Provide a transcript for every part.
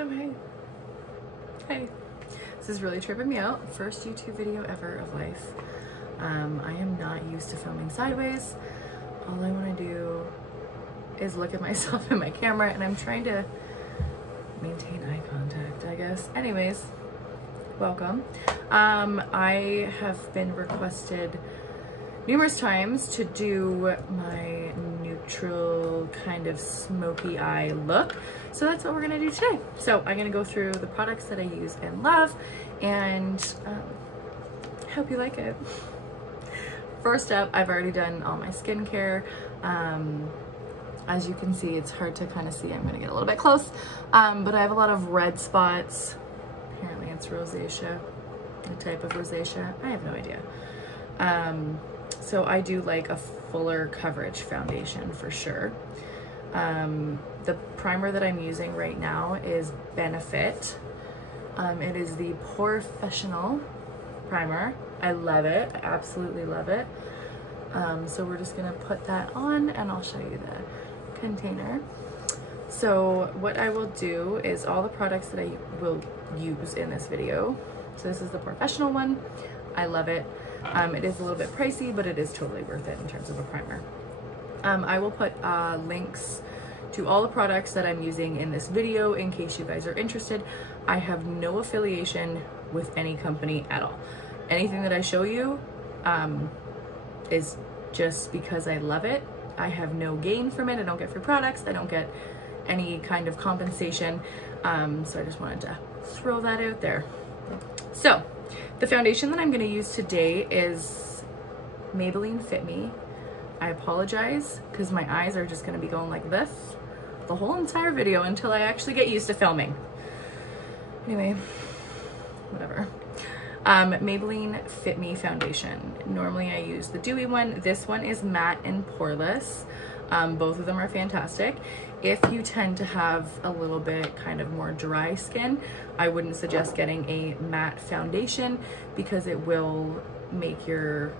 Oh, hey. Hey. This is really tripping me out. First YouTube video ever of life. I am not used to filming sideways. All I want to do is look at myself in my camera, and I'm trying to maintain eye contact, I guess. Anyways, welcome. I have been requested numerous times to do my neutral kind of smoky eye look, so that's what we're gonna do today. So I'm gonna go through the products that I use and love, and hope you like it. First up, I've already done all my skincare. As you can see, it's hard to kind of see. I'm gonna get a little bit close, but I have a lot of red spots. Apparently it's rosacea, a type of rosacea. I have no idea. So I do like a fuller coverage foundation for sure. The primer that I'm using right now is Benefit. It is the Professional primer. I love it. I absolutely love it. So we're just gonna put that on, and I'll show you the container. So what I will do is all the products that I will use in this video. So this is the Professional one. I love it. It is a little bit pricey, but it is totally worth it in terms of a primer. I will put links to all the products that I'm using in this video in case you guys are interested. I have no affiliation with any company at all. Anything that I show you is just because I love it. I have no gain from it. I don't get free products. I don't get any kind of compensation. So I just wanted to throw that out there. So the foundation that I'm going to use today is Maybelline Fit Me. I apologize because my eyes are just going to be going like this the whole entire video until I actually get used to filming. Anyway, whatever. Maybelline Fit Me foundation. Normally I use the dewy one. This one is matte and poreless. Both of them are fantastic. If you tend to have a little bit kind of more dry skin, I wouldn't suggest getting a matte foundation because it will make your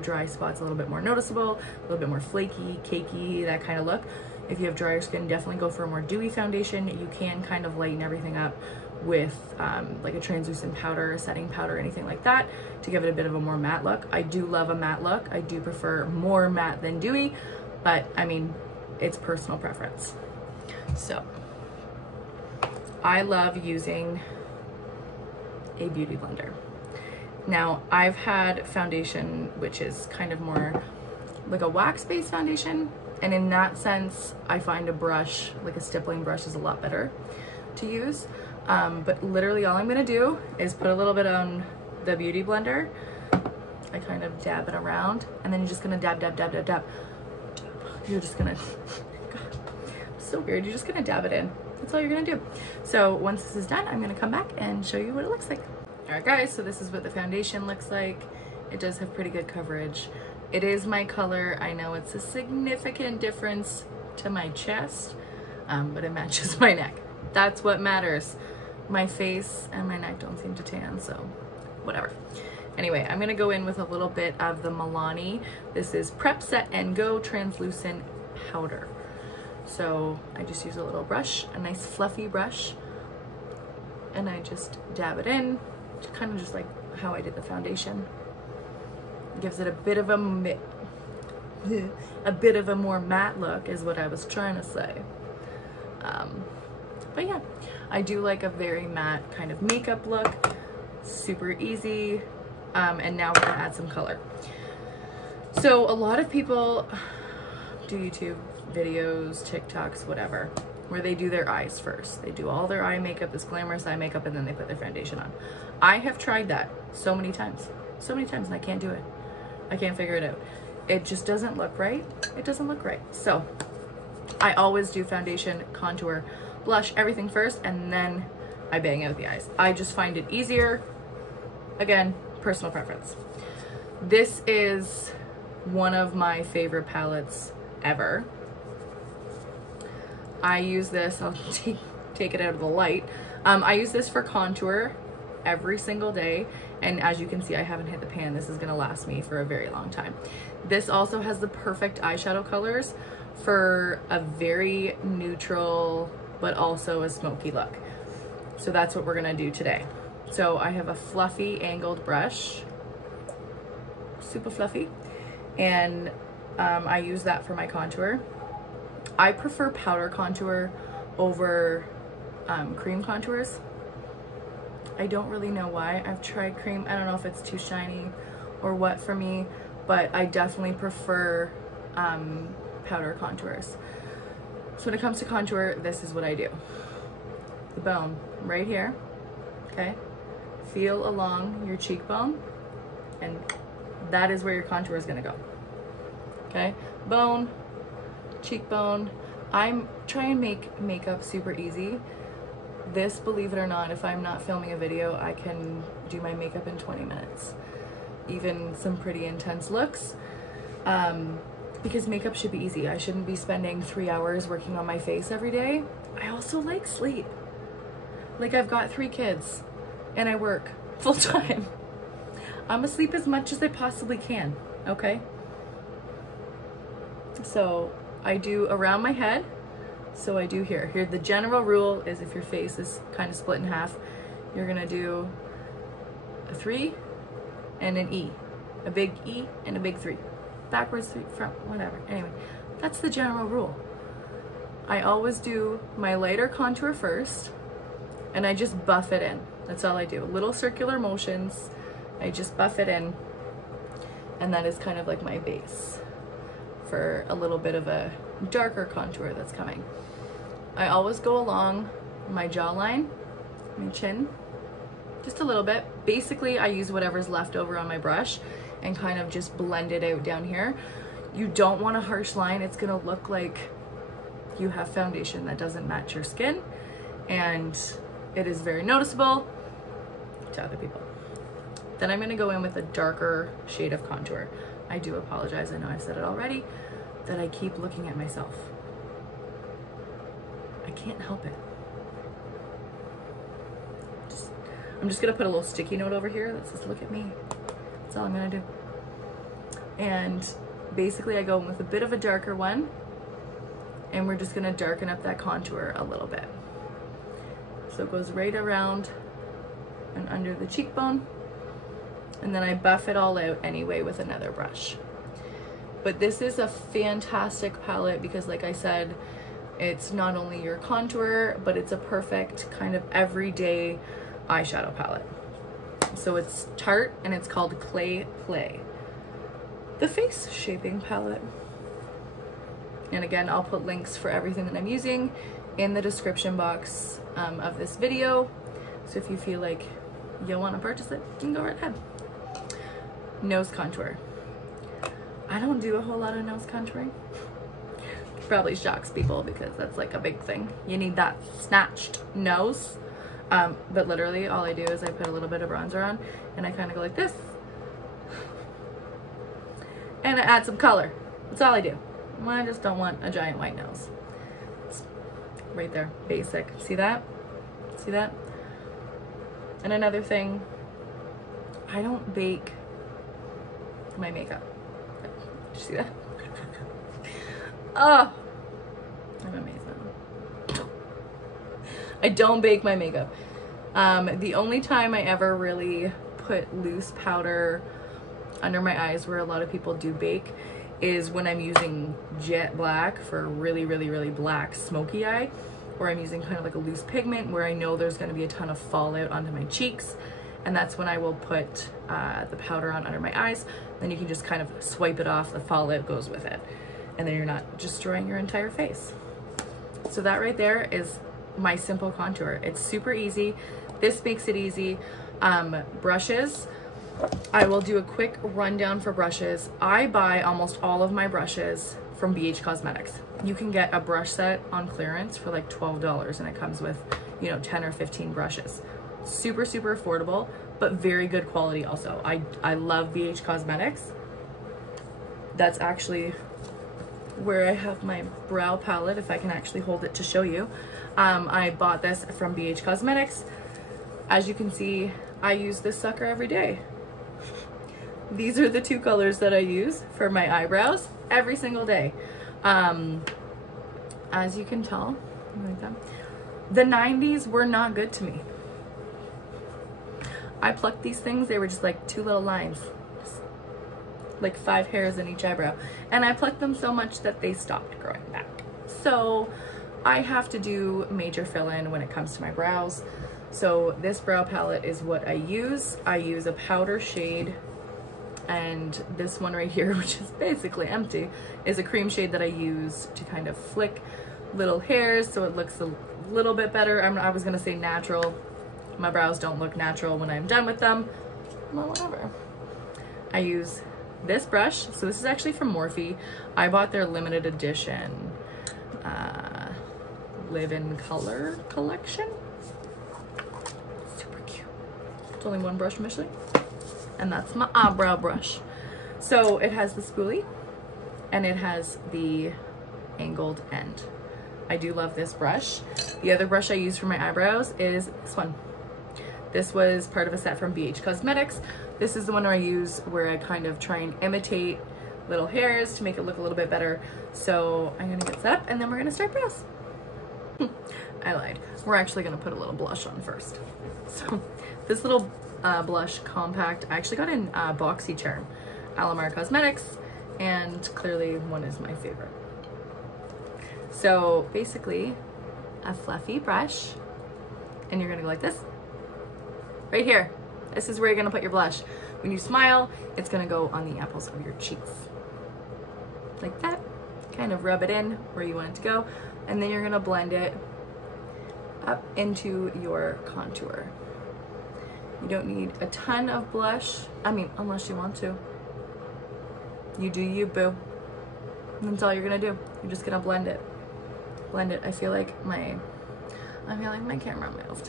dry spots a little bit more noticeable, a little bit more flaky, cakey, that kind of look. If you have drier skin, definitely go for a more dewy foundation. You can kind of lighten everything up with like a translucent powder, a setting powder, anything like that to give it a bit of a more matte look. I do love a matte look. I do prefer more matte than dewy, but I mean, it's personal preference. So I love using a beauty blender. Now I've had foundation which is kind of more like a wax-based foundation, and in that sense I find a brush, like a stippling brush, is a lot better to use. But literally all I'm gonna do is put a little bit on the beauty blender. I kind of dab it around, and then you're just gonna dab, dab, dab, dab, dab. You're just gonna, God, so weird. You're just gonna dab it in. That's all you're gonna do. So once this is done, I'm gonna come back and show you what it looks like. All right, guys, so this is what the foundation looks like. It does have pretty good coverage. It is my color. I know it's a significant difference to my chest, but it matches my neck. That's what matters. My face and my neck don't seem to tan, so whatever. Anyway, I'm gonna go in with a little bit of the Milani. This is Prep, Set, and Go Translucent Powder. So I just use a little brush, a nice fluffy brush, and I just dab it in, kind of just like how I did the foundation. Gives it a bit of a more matte look is what I was trying to say. But yeah, I do like a very matte kind of makeup look, super easy. And now we're gonna add some color. So a lot of people do YouTube videos, TikToks, whatever, where they do their eyes first. They do all their eye makeup, this glamorous eye makeup, and then they put their foundation on. I have tried that so many times, and I can't do it. I can't figure it out. It just doesn't look right. It doesn't look right. So I always do foundation, contour, blush, everything first, and then I bang out the eyes. I just find it easier. Again, personal preference. This is one of my favorite palettes ever. I use this, I'll take it out of the light. I use this for contour every single day, and as you can see, I haven't hit the pan. This is gonna last me for a very long time. This also has the perfect eyeshadow colors for a very neutral but also a smoky look. So that's what we're gonna do today. So I have a fluffy angled brush, super fluffy, and I use that for my contour. I prefer powder contour over cream contours. I don't really know why. I've tried cream. I don't know if it's too shiny or what for me, but I definitely prefer powder contours. So when it comes to contour, this is what I do. The bone right here, okay? Feel along your cheekbone, and that is where your contour is gonna go, okay? Bone, cheekbone. I'm trying to make makeup super easy. This, believe it or not, if I'm not filming a video, I can do my makeup in 20 minutes. Even some pretty intense looks. Because makeup should be easy. I shouldn't be spending 3 hours working on my face every day. I also like sleep. Like, I've got 3 kids and I work full time. I'm asleep as much as I possibly can, okay? So I do around my head. So I do here. Here, the general rule is if your face is kind of split in half, you're gonna do a 3 and an E. A big E and a big 3. Backwards, 3, front, whatever. Anyway, that's the general rule. I always do my lighter contour first, and I just buff it in. That's all I do. Little circular motions. I just buff it in, and that is kind of like my base for a little bit of a darker contour that's coming. I always go along my jawline, my chin, just a little bit. Basically, I use whatever's left over on my brush and kind of just blend it out down here. You don't want a harsh line. It's gonna look like you have foundation that doesn't match your skin, and it is very noticeable to other people. Then I'm gonna go in with a darker shade of contour. I do apologize, I know I've said it already, that I keep looking at myself. I can't help it. I'm just gonna put a little sticky note over here that says, look at me. That's all I'm gonna do. And basically I go in with a bit of a darker one, and we're just gonna darken up that contour a little bit. So it goes right around and under the cheekbone, and then I buff it all out anyway with another brush. But this is a fantastic palette because, like I said, it's not only your contour, but it's a perfect kind of everyday eyeshadow palette. So it's Tarte, and it's called Clay, the face shaping palette. And again, I'll put links for everything that I'm using in the description box of this video. So if you feel like you'll want to purchase it, you can go right ahead. Nose contour. I don't do a whole lot of nose contouring. Probably shocks people because that's like a big thing. You need that snatched nose. But literally all I do is I put a little bit of bronzer on and I kind of go like this. And I add some color. That's all I do. I just don't want a giant white nose. It's right there, basic. See that? See that? And another thing, I don't bake my makeup. Did you see that? Oh, I'm amazing. I don't bake my makeup. The only time I ever really put loose powder under my eyes, where a lot of people do bake, is when I'm using jet black for really, really, really black smoky eye, or I'm using kind of like a loose pigment where I know there's going to be a ton of fallout onto my cheeks, and that's when I will put the powder on under my eyes. Then you can just kind of swipe it off, the fallout goes with it, and then you're not destroying your entire face. So that right there is my simple contour. It's super easy. This makes it easy. Brushes, I will do a quick rundown for brushes. I buy almost all of my brushes from BH Cosmetics. You can get a brush set on clearance for like $12, and it comes with, you know, 10 or 15 brushes. Super, super affordable, but very good quality also. I love BH Cosmetics. That's actually where I have my brow palette, if I can actually hold it to show you. I bought this from BH Cosmetics. As you can see, I use this sucker every day. These are the 2 colors that I use for my eyebrows every single day. As you can tell, like that, The 90s were not good to me. I plucked these things, they were just like 2 little lines, just like 5 hairs in each eyebrow. And I plucked them so much that they stopped growing back. So I have to do major fill-in when it comes to my brows. So this brow palette is what I use. I use a powder shade, and this one right here, which is basically empty, is a cream shade that I use to kind of flick little hairs so it looks a little bit better. I was gonna say natural. My brows don't look natural when I'm done with them. Well, whatever. I use this brush. So this is actually from Morphe. I bought their limited edition Live in Color collection. Super cute. It's only one brush missing, and that's my eyebrow brush. So it has the spoolie and it has the angled end. I do love this brush. The other brush I use for my eyebrows is this one. This was part of a set from BH Cosmetics. This is the one I use where I kind of try and imitate little hairs to make it look a little bit better. So I'm gonna get set up and then we're gonna start brows. I lied. We're actually gonna put a little blush on first. So this little blush compact, I actually got in BoxyCharm, Alamar Cosmetics, and clearly one is my favorite. So basically a fluffy brush, and you're gonna go like this. Right here. This is where you're gonna put your blush. When you smile, it's gonna go on the apples of your cheeks. Like that. Kind of rub it in where you want it to go, and then you're gonna blend it up into your contour. You don't need a ton of blush. I mean, unless you want to. You do you, boo. And that's all you're gonna do. You're just gonna blend it. Blend it. I feel like my camera moved.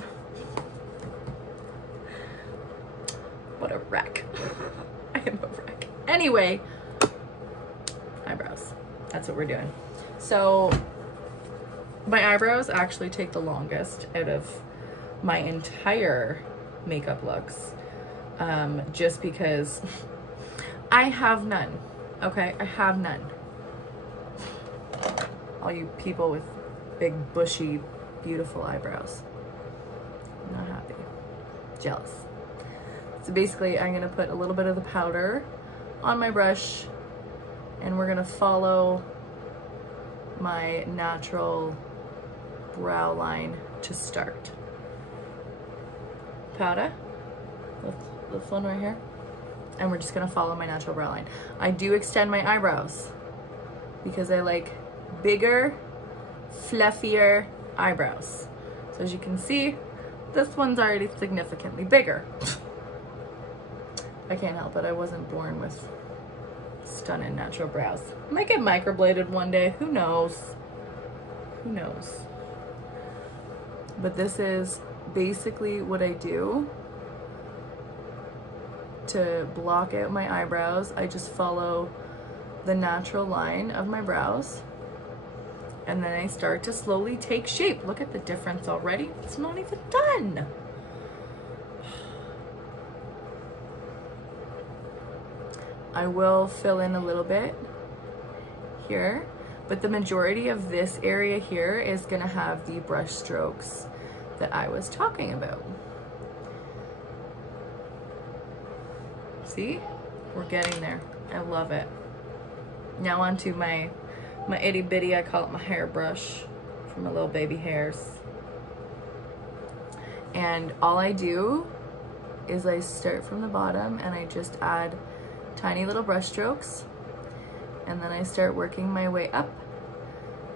What a wreck. I am a wreck. Anyway, eyebrows. That's what we're doing. So my eyebrows actually take the longest out of my entire makeup looks, just because I have none. Okay, I have none. All you people with big, bushy, beautiful eyebrows. I'm not happy. Jealous. So basically, I'm gonna put a little bit of the powder on my brush, and we're gonna follow my natural brow line to start. Powder, this one right here, and we're just gonna follow my natural brow line. I do extend my eyebrows because I like bigger, fluffier eyebrows. So as you can see, this one's already significantly bigger. I can't help it, I wasn't born with stunning natural brows. I might get microbladed one day, who knows? Who knows? But this is basically what I do to block out my eyebrows. I just follow the natural line of my brows, and then I start to slowly take shape. Look at the difference already. It's not even done. I will fill in a little bit here, but the majority of this area here is gonna have the brush strokes that I was talking about. See? We're getting there. I love it. Now onto my itty bitty, I call it my hairbrush for my little baby hairs. And all I do is I start from the bottom and I just add tiny little brush strokes, and then I start working my way up.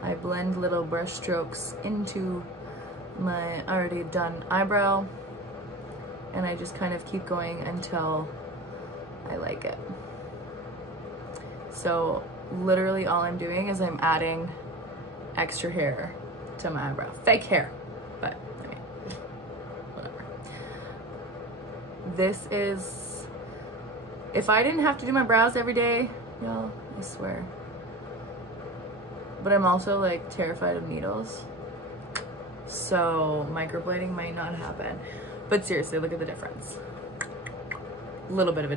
I blend little brush strokes into my already done eyebrow, and I just kind of keep going until I like it. So literally all I'm doing is I'm adding extra hair to my eyebrow. Fake hair, but I mean, whatever. This is, if I didn't have to do my brows every day, y'all, I swear. But I'm also like terrified of needles, so microblading might not happen. But seriously, look at the difference. A little bit of a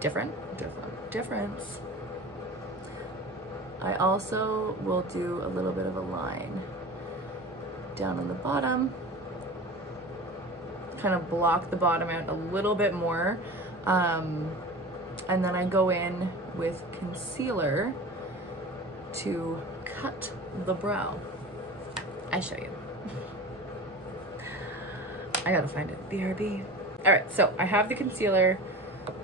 difference. I also will do a little bit of a line down on the bottom, kind of block the bottom out a little bit more. And then I go in with concealer to cut the brow. I show you. I gotta find it. BRB. All right, so I have the concealer.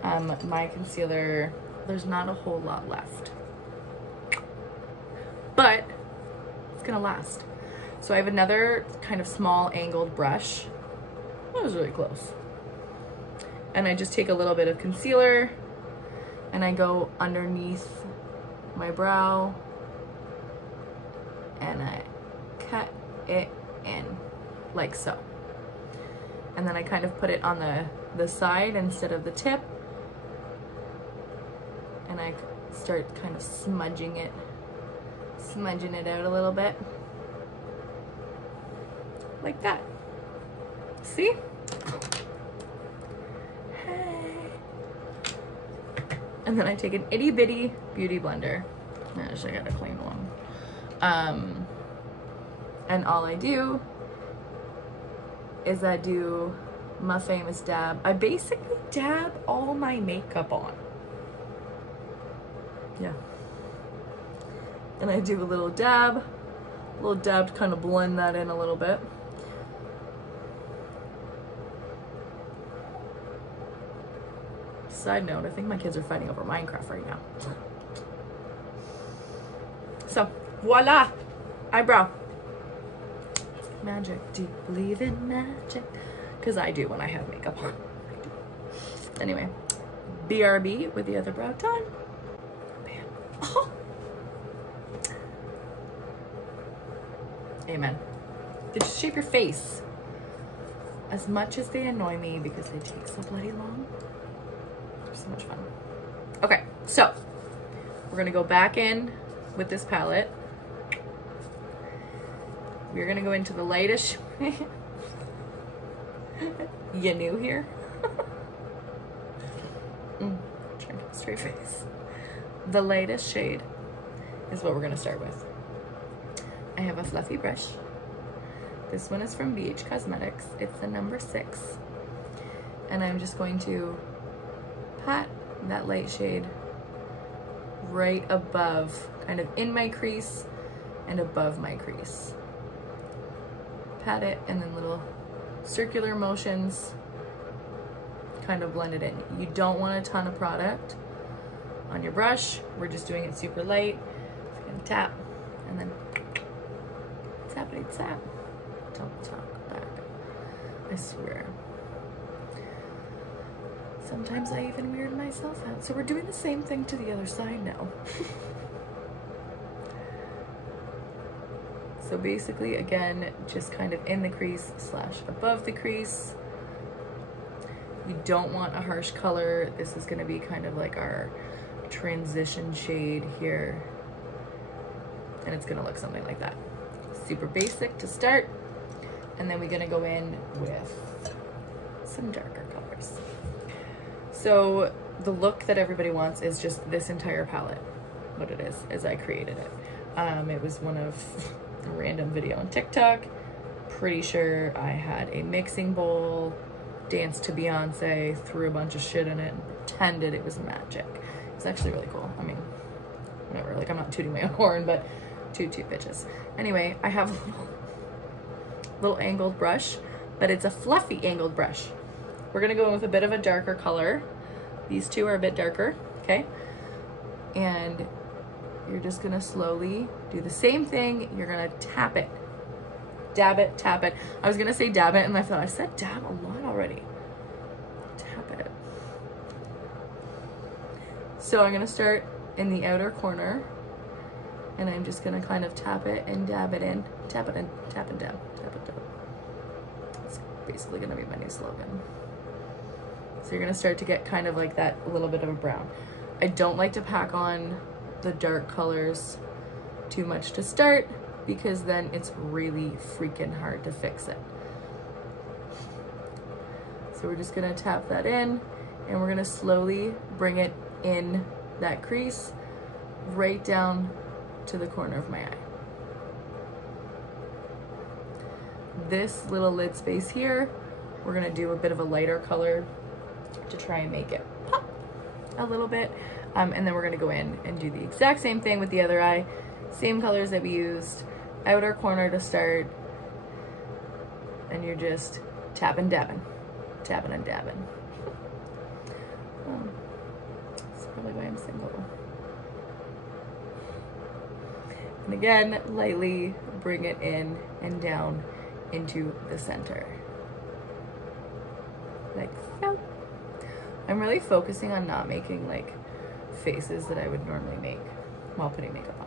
My concealer, there's not a whole lot left, but it's gonna last. So I have another kind of small angled brush. That was really close. And I just take a little bit of concealer and I go underneath my brow and I cut it in like so. And then I kind of put it on the side instead of the tip. And I start kind of smudging it out a little bit. Like that. See? Hey. And then I take an itty bitty beauty blender. I just got a clean one. And all I do is I do my famous dab. I basically dab all my makeup on. Yeah. And I do a little dab to kind of blend that in a little bit. Side note, I think my kids are fighting over Minecraft right now. So, voila! Eyebrow. Magic. Do you believe in magic? Because I do when I have makeup on. I do. Anyway, BRB with the other brow done. Man. Oh. Amen. Did you shape your face? As much as they annoy me because they take so bloody long, they're so much fun. Okay, so we're gonna go back in with this palette. We're gonna go into the lightest. You new here? Trying to get a straight face. The lightest shade is what we're gonna start with. I have a fluffy brush. This one is from BH Cosmetics. It's the number 6. And I'm just going to pat that light shade right above, kind of in my crease and above my crease. Pat it and then little circular motions, kind of blend it in. You don't want a ton of product on your brush. We're just doing it super light. So you're gonna tap and then tappity tap. Don't talk back. I swear. Sometimes I even weird myself out. So we're doing the same thing to the other side now. So basically, again, just kind of in the crease / above the crease. You don't want a harsh color. This is gonna be kind of like our transition shade here. And it's gonna look something like that. Super basic to start. And then we're gonna go in with some darker colors. So the look that everybody wants is just this entire palette. What it is I created it. It was one of a random video on TikTok. Pretty sure I had a mixing bowl, danced to Beyonce, threw a bunch of shit in it, and pretended it was magic. It's actually really cool. I mean, whatever. Like, I'm not tooting my own horn, but toot bitches. Anyway, I have a little angled brush, but it's a fluffy angled brush. We're gonna go in with a bit of a darker color. These two are a bit darker, okay? And you're just gonna slowly do the same thing. You're gonna tap it, dab it, tap it. I was gonna say dab it, and I thought I said dab a lot already. Tap it. So I'm gonna start in the outer corner, and I'm just gonna kind of tap it and dab it in, tap it in, tap and dab, tap and dab. It's basically gonna be my new slogan. So you're gonna start to get kind of like that, a little bit of a brown. I don't like to pack on the dark colors too much to start, because then it's really freaking hard to fix it. So we're just gonna tap that in, and we're gonna slowly bring it in that crease right down to the corner of my eye. this little lid space here, we're gonna do a bit of a lighter color to try and make it pop a little bit. And then we're gonna go in and do the exact same thing with the other eye. Same colors that we used. Outer corner to start. And you're just tapping, dabbing. Tapping and dabbing. That's probably why I'm single. And again, lightly bring it in and down into the center. Like so. I'm really focusing on not making like faces that I would normally make while putting makeup on.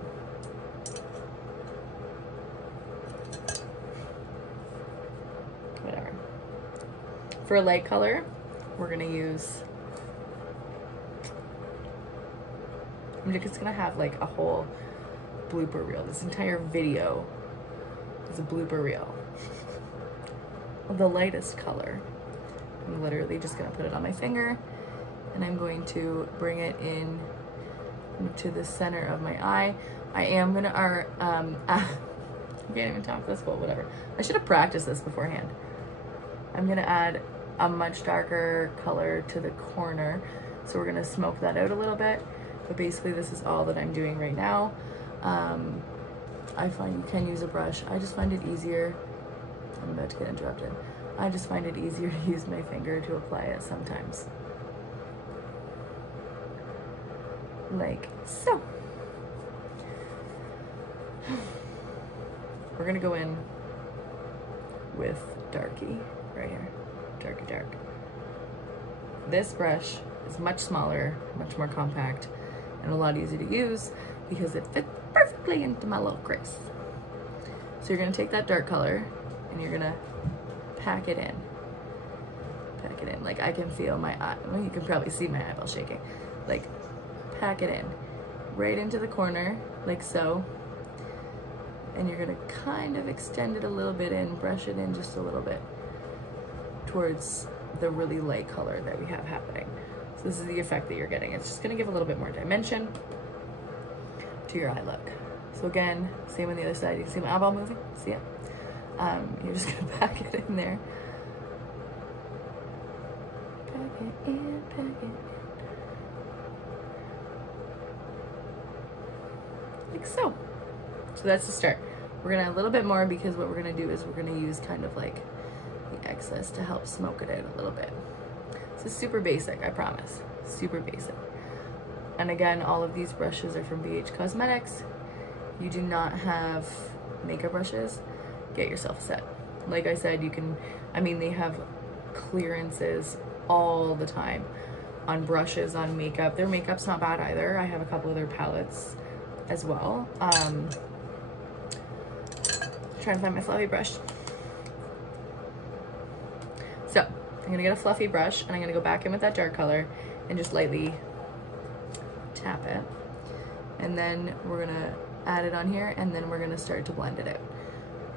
Whatever. For a light color, we're gonna use, I'm just gonna have like a whole blooper reel. This entire video is a blooper reel. The lightest color. I'm literally just gonna put it on my finger and I'm going to bring it in to the center of my eye. I am gonna, I can't even talk this, but whatever. I should have practiced this beforehand. I'm gonna add a much darker color to the corner. So we're gonna smoke that out a little bit, but basically this is all that I'm doing right now. I find you can use a brush. I just find it easier. I'm about to get interrupted. I just find it easier to use my finger to apply it sometimes. Like so. We're gonna go in with darky right here. Darky dark. This brush is much smaller, much more compact, and a lot easier to use because it fits perfectly into my little crease. So you're gonna take that dark color and you're gonna pack it in. Pack it in. Like I can feel my eye. Well, you can probably see my eyeball shaking. Like pack it in right into the corner like so. And you're gonna kind of extend it a little bit in, brush it in just a little bit towards the really light color that we have happening. So this is the effect that you're getting. It's just gonna give a little bit more dimension to your eye look. So again, same on the other side. You can see my eyeball moving, see it? You're just gonna pack it in there. Pack it in, pack it in. Like so. So that's the start. We're gonna add a little bit more because what we're gonna do is we're gonna use kind of like the excess to help smoke it out a little bit. So it's super basic, I promise. Super basic. And again, all of these brushes are from BH Cosmetics. You do not have makeup brushes, get yourself a set. Like I said, you can, I mean, they have clearances all the time on brushes, on makeup. Their makeup's not bad either. I have a couple of their palettes as well. Trying to find my fluffy brush. So I'm gonna get a fluffy brush and I'm gonna go back in with that dark color and just lightly tap it. And then we're gonna add it on here and then we're gonna start to blend it out.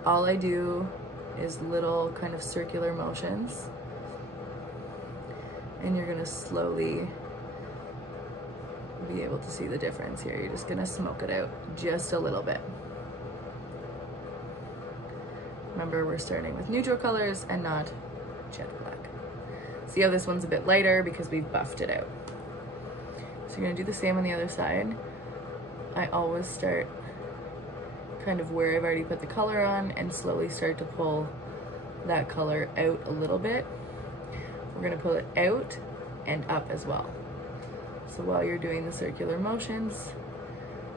All I do is little kind of circular motions and you're gonna slowly be able to see the difference here. You're just gonna smoke it out just a little bit. Remember, we're starting with neutral colors and not jet black. See how this one's a bit lighter because we've buffed it out. So you're gonna do the same on the other side. I always start kind of where I've already put the color on and slowly start to pull that color out a little bit. We're gonna pull it out and up as well. So while you're doing the circular motions,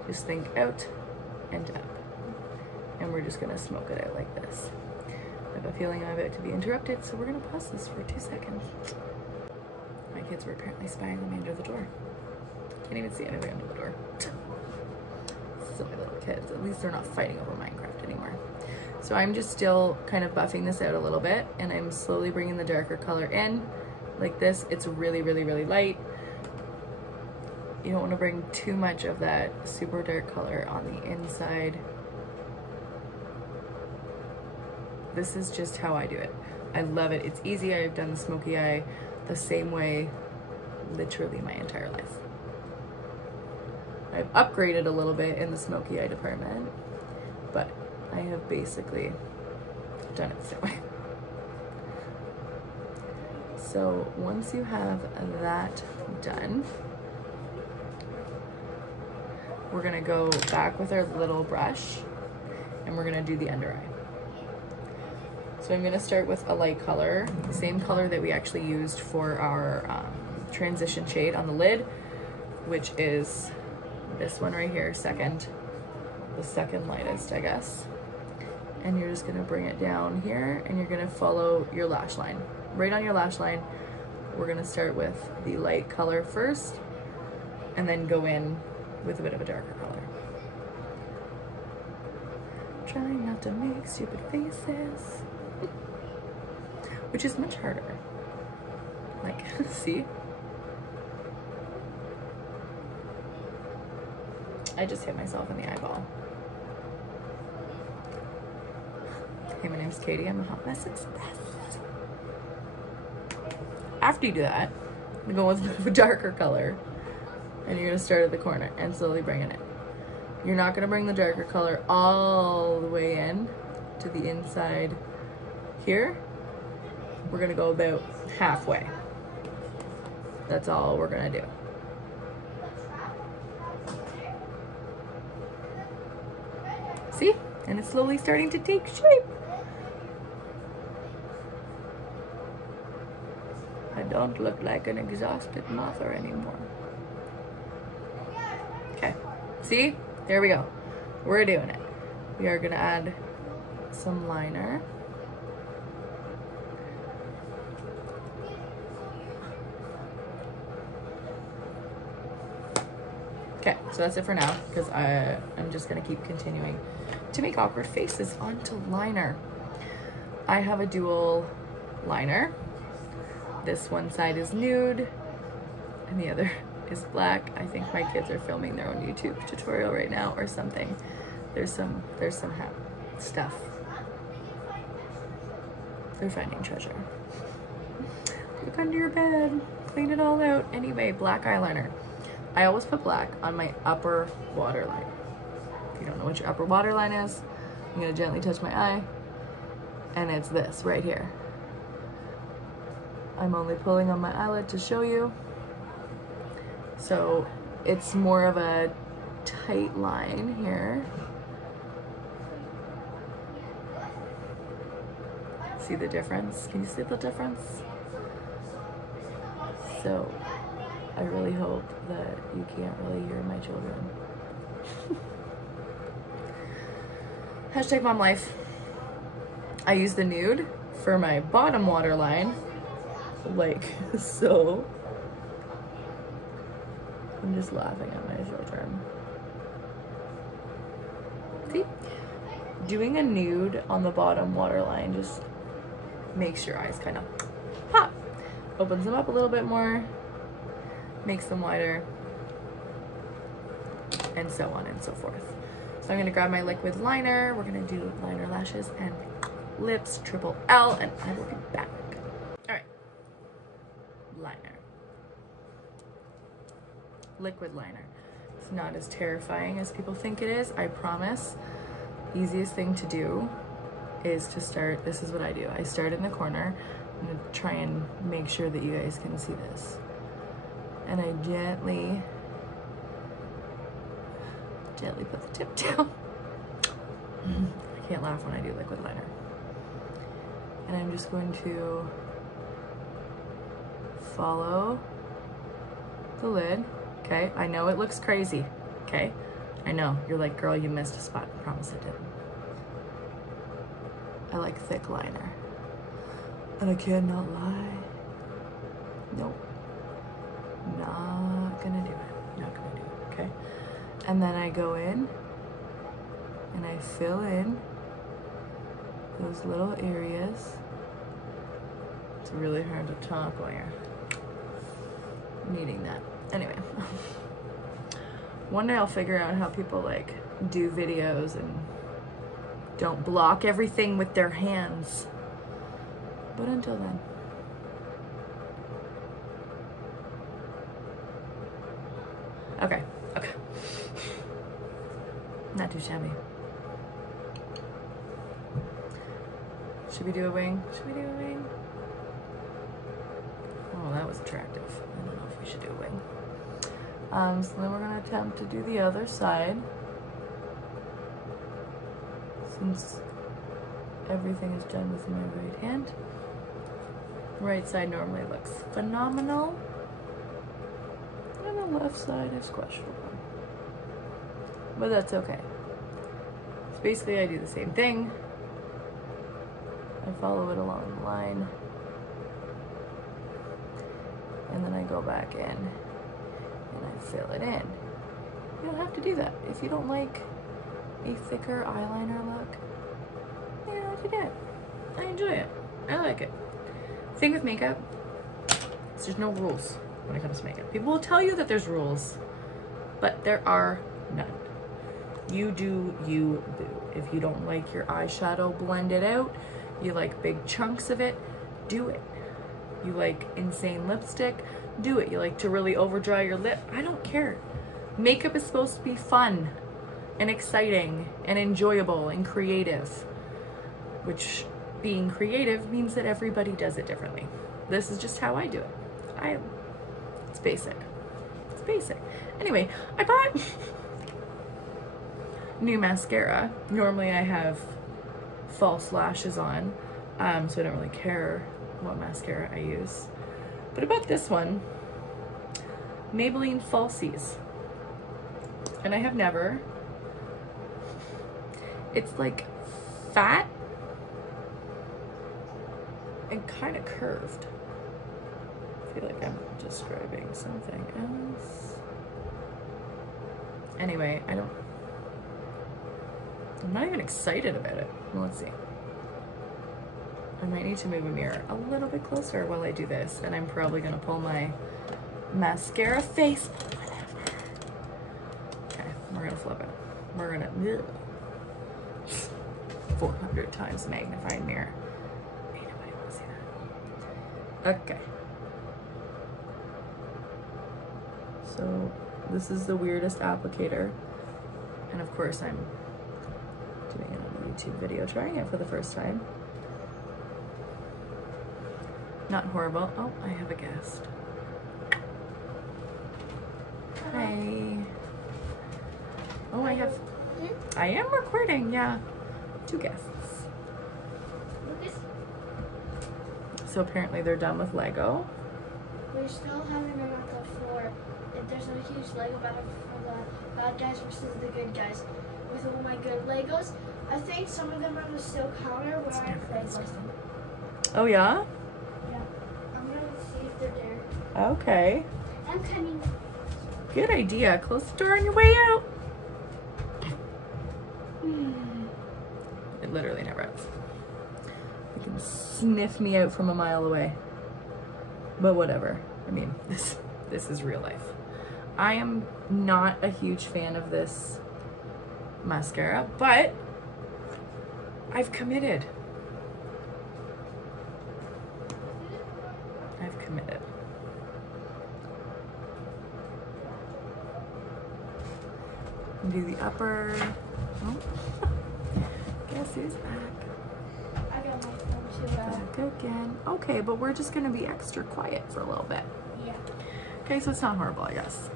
just think out and up. And we're just gonna smoke it out like this. I have a feeling I'm about to be interrupted, so we're gonna pause this for 2 seconds. My kids were apparently spying on me under the door. Can't even see anybody under the door. Silly little kids. At least they're not fighting over Minecraft anymore. So I'm just still kind of buffing this out a little bit, and I'm slowly bringing the darker color in like this. It's really, really, really light. You don't want to bring too much of that super dark color on the inside. This is just how I do it. I love it. It's easy. I've done the smoky eye the same way literally my entire life. I've upgraded a little bit in the smoky eye department, but I have basically done it the same way. So once you have that done, we're gonna go back with our little brush and we're gonna do the under eye. So I'm gonna start with a light color, the same color that we actually used for our transition shade on the lid, which is this one right here, the second lightest, I guess. And you're just gonna bring it down here and you're gonna follow your lash line. Right on your lash line, we're gonna start with the light color first and then go in with a bit of a darker color. Trying not to make stupid faces. Which is much harder. Like, see? I just hit myself in the eyeball. Hey, my name's Katie. I'm a Hot Mess Express. After you do that, I'm gonna go with a darker color. And you're gonna start at the corner and slowly bring it in. You're not gonna bring the darker color all the way in to the inside here. We're gonna go about halfway. That's all we're gonna do. See? And it's slowly starting to take shape. I don't look like an exhausted mother anymore. Okay, see? There we go. We're doing it. We are gonna add some liner. Okay, so that's it for now, because I'm just gonna keep continuing to make awkward faces onto liner. I have a dual liner. This one side is nude, and the other is black. I think my kids are filming their own YouTube tutorial right now or something. There's some stuff. They're finding treasure. Look under your bed, clean it all out. Anyway, black eyeliner. I always put black on my upper waterline. If you don't know what your upper waterline is, I'm gonna gently touch my eye, and it's this right here. I'm only pulling on my eyelid to show you. So it's more of a tight line here. See the difference? Can you see the difference? So I really hope that you can't really hear my children. Hashtag mom life. I use the nude for my bottom waterline, like so. I'm just laughing at my children. See? Doing a nude on the bottom waterline just makes your eyes kind of pop. Opens them up a little bit more, makes them wider, and so on and so forth. So I'm gonna grab my liquid liner. We're gonna do liner, lashes, and lips, triple L, and I will be back. All right, liner. Liquid liner. It's not as terrifying as people think it is, I promise. Easiest thing to do is to start, this is what I do. I start in the corner. I'm gonna try and make sure that you guys can see this. And I gently put the tip down. I can't laugh when I do liquid liner. And I'm just going to follow the lid. Okay, I know it looks crazy. Okay, I know. You're like, girl, you missed a spot. I promise I didn't. I like thick liner. And I cannot lie. Nope. Not gonna do it. Not gonna do it, okay? And then I go in and I fill in those little areas. It's really hard to talk while you're needing that. Anyway. One day I'll figure out how people like do videos and don't block everything with their hands. But until then. Okay, okay. Not too shabby. Should we do a wing? Should we do a wing? Oh, that was attractive. I don't know if we should do a wing. So then we're gonna attempt to do the other side. Since everything is done with my right hand. Right side normally looks phenomenal. And the left side is questionable. But that's okay. So basically I do the same thing. I follow it along the line. And then I go back in and I fill it in. You don't have to do that. If you don't like a thicker eyeliner look, you know what you did. I enjoy it. I like it. Thing with makeup, there's no rules when it comes to makeup. People will tell you that there's rules, but there are none. You do you boo. If you don't like your eyeshadow blended out, you like big chunks of it, do it. You like insane lipstick, do it. You like to really over dry your lip, I don't care. Makeup is supposed to be fun and exciting and enjoyable and creative, which being creative means that everybody does it differently. This is just how I do it. It's basic. It's basic. Anyway, I bought new mascara. Normally I have false lashes on, so I don't really care what mascara I use. But I bought this one, Maybelline Falsies. And I have never. It's like fat and kind of curved. I feel like I'm describing something else. Anyway, I'm not even excited about it. Well, let's see. I might need to move a mirror a little bit closer while I do this, and I'm probably gonna pull my mascara face. Okay, we're gonna flip it. We're gonna 400 times magnifying mirror. Ain't nobody wanna see that. Okay. So this is the weirdest applicator, and of course I'm doing it on a YouTube video, trying it for the first time. Not horrible. Oh, I have a guest. Hi. Oh, I am recording, yeah. 2 guests. Lucas? So apparently they're done with Lego. We're still having them on the floor. There's a huge Lego battle for the bad guys versus the good guys. With all my good Legos, I think some of them are on the still counter where I played with them. Oh yeah? Yeah. I'm gonna see if they're there. Okay. I'm coming. Good idea. Close the door on your way out. It literally never ends. You can sniff me out from a mile away. But whatever. I mean, this is real life. I am not a huge fan of this mascara, but I've committed. I've committed. Do the upper. Oh. Guess who's back? I got my phone too. Back again. Okay, but we're just gonna be extra quiet for a little bit. Yeah. Okay, so it's not horrible, I guess.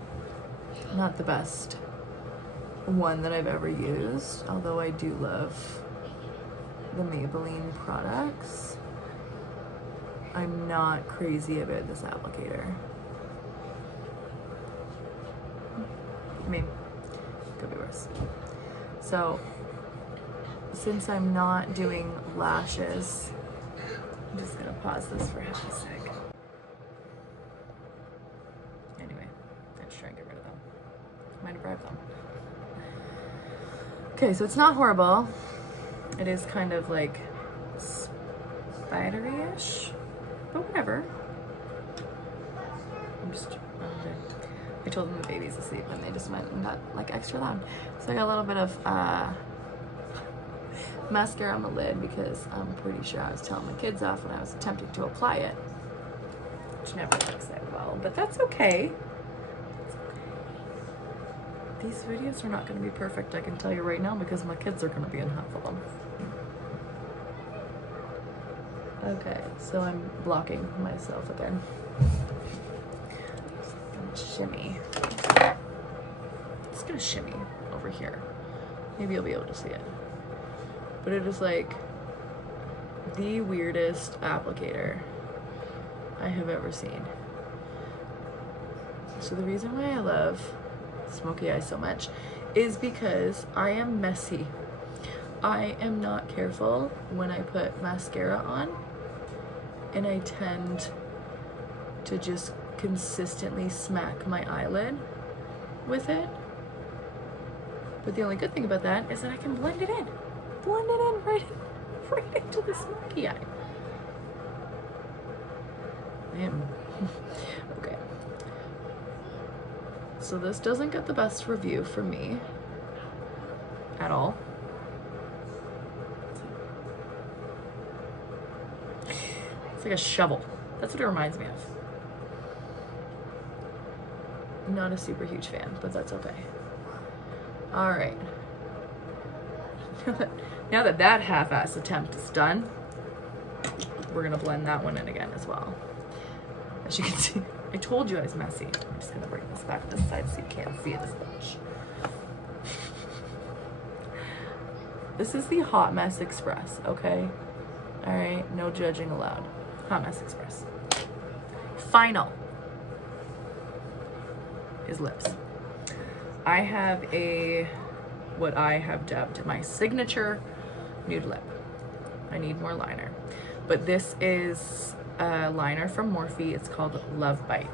Not the best one that I've ever used, although I do love the Maybelline products. I'm not crazy about this applicator. I mean, could be worse. So, since I'm not doing lashes, I'm just gonna pause this for half a sec. Anyway, let's try and get rid of them. Might have bribed them. Okay, so it's not horrible. It is kind of like spidery-ish, but whatever. I told them the baby's asleep and they just went and got like extra loud. So I got a little bit of mascara on the lid because I'm pretty sure I was telling my kids off when I was attempting to apply it, which never works out well, but that's okay. These videos are not going to be perfect, I can tell you right now, because my kids are going to be in half of them. Okay, so I'm blocking myself again. Shimmy. It's gonna shimmy over here. Maybe you'll be able to see it. But it is like the weirdest applicator I have ever seen. So the reason why I love Smokey Eye so much is because I am messy. I am not careful when I put mascara on, and I tend to just consistently smack my eyelid with it. But the only good thing about that is that I can blend it in. Blend it in right into the smoky eye. Okay. So this doesn't get the best review from me at all. It's like a shovel. That's what it reminds me of. Not a super huge fan, but that's okay. All right. Now that that half-ass attempt is done, we're gonna blend that one in again as well. As you can see, I told you I was messy. I'm just gonna bring this back this side so you can't see it as much. This is the Hot Mess Express, okay? All right, no judging allowed. Hot Mess Express. Final is lips. I have what I have dubbed my signature nude lip. I need more liner. But this is a liner from Morphe. It's called Love Bite.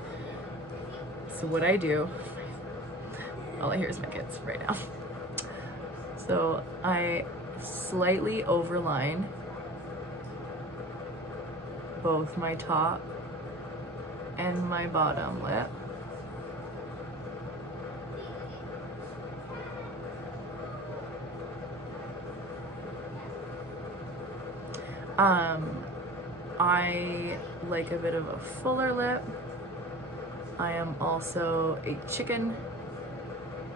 So what I do, all I hear is my kids right now. So I slightly overline both my top and my bottom lip. I like a bit of a fuller lip. I am also a chicken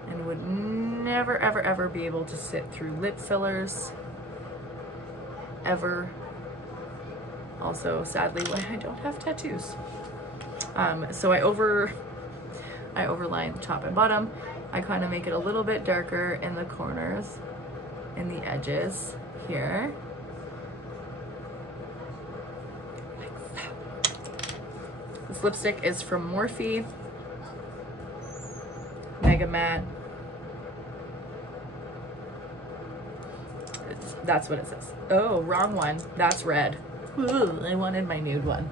and would never, ever, ever be able to sit through lip fillers. Ever. Also, sadly, I don't have tattoos. So I overline the top and bottom. I kind of make it a little bit darker in the corners, in the edges here. This lipstick is from Morphe, Mega Matte. That's what it says. Oh, wrong one. That's red. Ooh, I wanted my nude one.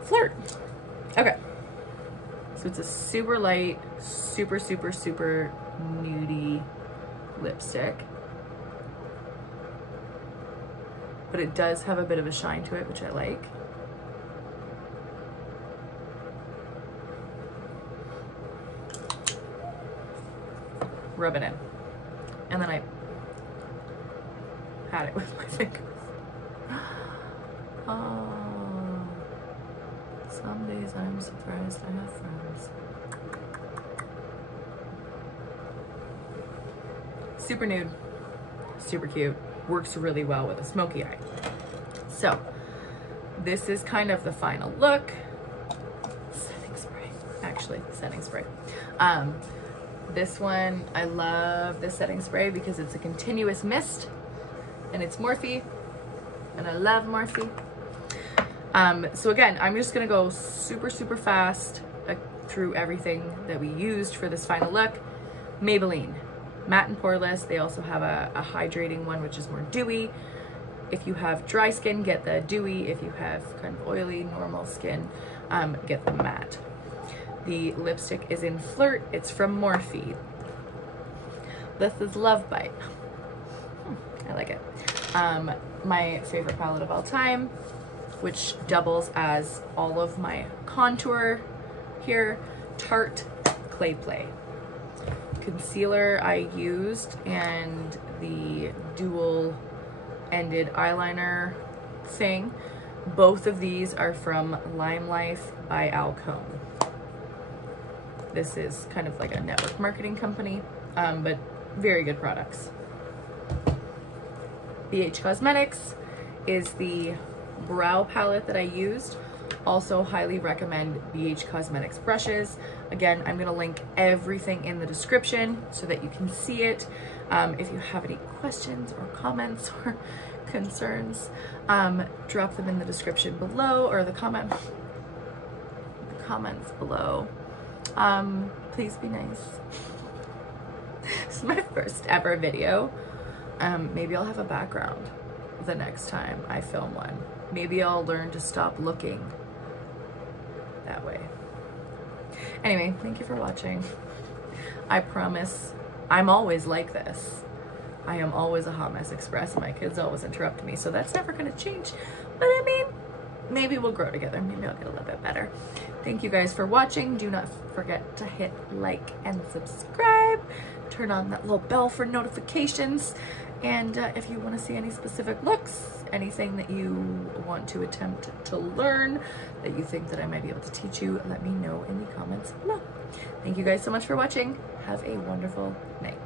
Flirt. Okay. So it's a super light, super, super, super nudie lipstick. But it does have a bit of a shine to it, which I like. Rub it in. And then I pat it with my fingers. Oh, some days I'm surprised I have friends. Super nude, super cute. Works really well with a smoky eye. So this is kind of the final look. Setting spray, actually, setting spray. This one, I love this setting spray because it's a continuous mist and it's Morphe and I love Morphe. So again, I'm just gonna go super, super fast through everything that we used for this final look. Maybelline. Matte and poreless. They also have a hydrating one, which is more dewy. If you have dry skin, get the dewy. If you have kind of oily, normal skin, get the matte. The lipstick is in Flirt. It's from Morphe. This is Love Bite. I like it. My favorite palette of all time, which doubles as all of my contour here, Tarte Clay. Concealer I used, and the dual-ended eyeliner thing. Both of these are from Lime Life by Alcone. This is kind of like a network marketing company, but very good products. BH Cosmetics is the brow palette that I used. Also highly recommend BH Cosmetics brushes. Again, I'm gonna link everything in the description so that you can see it. If you have any questions or comments or concerns, drop them in the description below, or the comments below. Please be nice. This is my first ever video. Maybe I'll have a background the next time I film one. Maybe I'll learn to stop looking that way. Anyway, thank you for watching. I promise I'm always like this. I am always a hot mess express. My kids always interrupt me, so that's never gonna change. But I mean, maybe we'll grow together. Maybe I'll get a little bit better. Thank you guys for watching. Do not forget to hit like and subscribe. Turn on that little bell for notifications. And if you want to see any specific looks, anything that you want to attempt to learn, that you think that I might be able to teach you, let me know in the comments below. Thank you guys so much for watching. Have a wonderful night.